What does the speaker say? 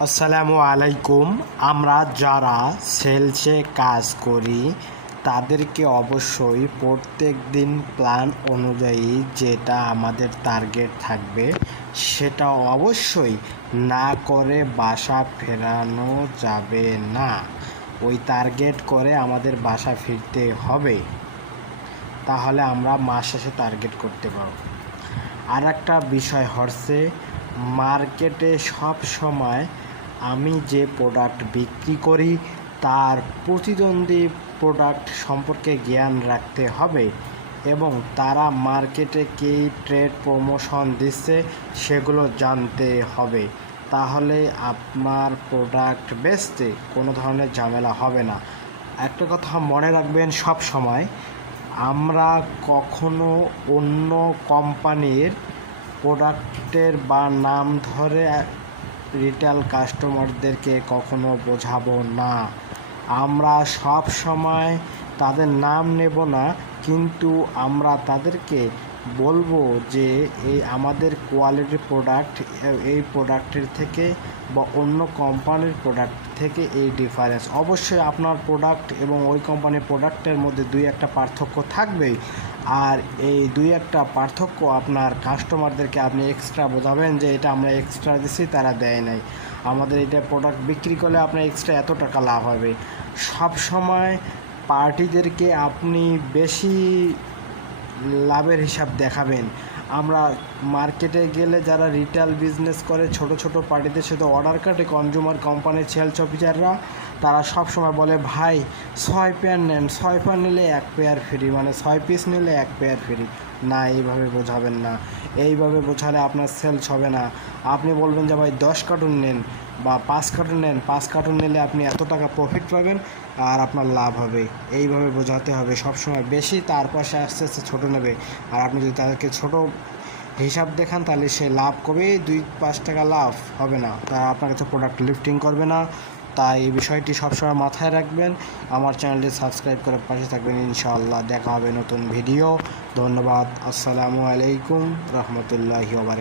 আসসালামু আলাইকুম। আমরা যারা সেলসে কাজ করি তাদেরকে অবশ্যই প্রত্যেক দিন প্ল্যান অনুযায়ী যেটা আমাদের টার্গেট থাকবে সেটা অবশ্যই না করে বাসা ফেরানো যাবে না। ওই টার্গেট করে আমাদের বাসা ফিরতে হবে, তাহলে আমরা মাস শেষে টার্গেট করতে পারব। আর একটা বিষয় হচ্ছে, মার্কেটে সব সময় আমি যে প্রোডাক্ট বিক্রি করি তার প্রতিদ্বন্দ্বী প্রোডাক্ট সম্পর্কে জ্ঞান রাখতে হবে এবং তারা মার্কেটে কী ট্রেড প্রমোশন দিচ্ছে সেগুলো জানতে হবে। তাহলে আপনার প্রোডাক্ট বেচতে কোনো ধরনের ঝামেলা হবে না। একটা কথা মনে রাখবেন, সব সময় আমরা কখনো অন্য কোম্পানির প্রোডাক্টের বা নাম ধরে রিটেল কাস্টমারদেরকে কখনো বোঝাবো না। আমরা সব সময় তাদের নাম নেব না, কিন্তু আমরা তাদেরকে বলবো যে এই আমাদের কোয়ালিটির প্রোডাক্ট এই প্রোডাক্টের থেকে বা অন্য কোম্পানির প্রোডাক্ট থেকে এই ডিফারেন্স। অবশ্যই আপনার প্রোডাক্ট এবং ওই কোম্পানির প্রোডাক্টের মধ্যে দুই একটা পার্থক্য থাকবেই, আর এই দুই একটা পার্থক্য আপনার কাস্টমারদেরকে আপনি এক্সট্রা বোঝাবেন যে এটা আমরা এক্সট্রা দিচ্ছি, তারা দেয় নাই, আমাদের এটা প্রোডাক্ট বিক্রি করলে আপনার এক্সট্রা এত টাকা লাভ হবে। সব সময় পার্টিদেরকে আপনি বেশি লাভের হিসাব দেখাবেন। আমরা মার্কেটে গেলে যারা রিটেল বিজনেস করে ছোট ছোট পার্টিদের সাথে অর্ডার কাটে কনজিউমার কোম্পানির সেলস অফিসাররা, তারা সব সময় বলে ভাই 6 পেয়ার নেন, 6 পেয়ার নিলে 1 পেয়ার ফ্রি, মানে 6 পিস নিলে 1 পেয়ার ফ্রি। না, এইভাবে বোঝাবেন না। এইভাবে বোঝালে আপনার সেলস হবে না। আপনি বলবেন যে ভাই 10 কার্টুন নেন বা 5 কার্টুন নেন, 5 কার্টুন নিলে আপনি এত টাকা প্রফিট পাবেন আর আপনার লাভ হবে। এইভাবে বোঝাতে হবে সবসময়। বেশি তার পাশে আস্তে আস্তে ছোটো নেবে, আর আপনি যদি তাদেরকে ছোটো হিসাব দেখান তাহলে সে লাভ করবে 2-5 টাকা, লাভ হবে না, তারা আপনার কাছে প্রোডাক্ট লিফটিং করবে না। তাই এই বিষয়টি সবসময় মাথায় রাখবেন। আমার চ্যানেলটি সাবস্ক্রাইব করে পাশে থাকবেন। ইনশাআল্লাহ দেখা হবে নতুন ভিডিও। ধন্যবাদ। আসসালামু আলাইকুম রহমতুল্লাহি ওয়া বারাকাতুহু।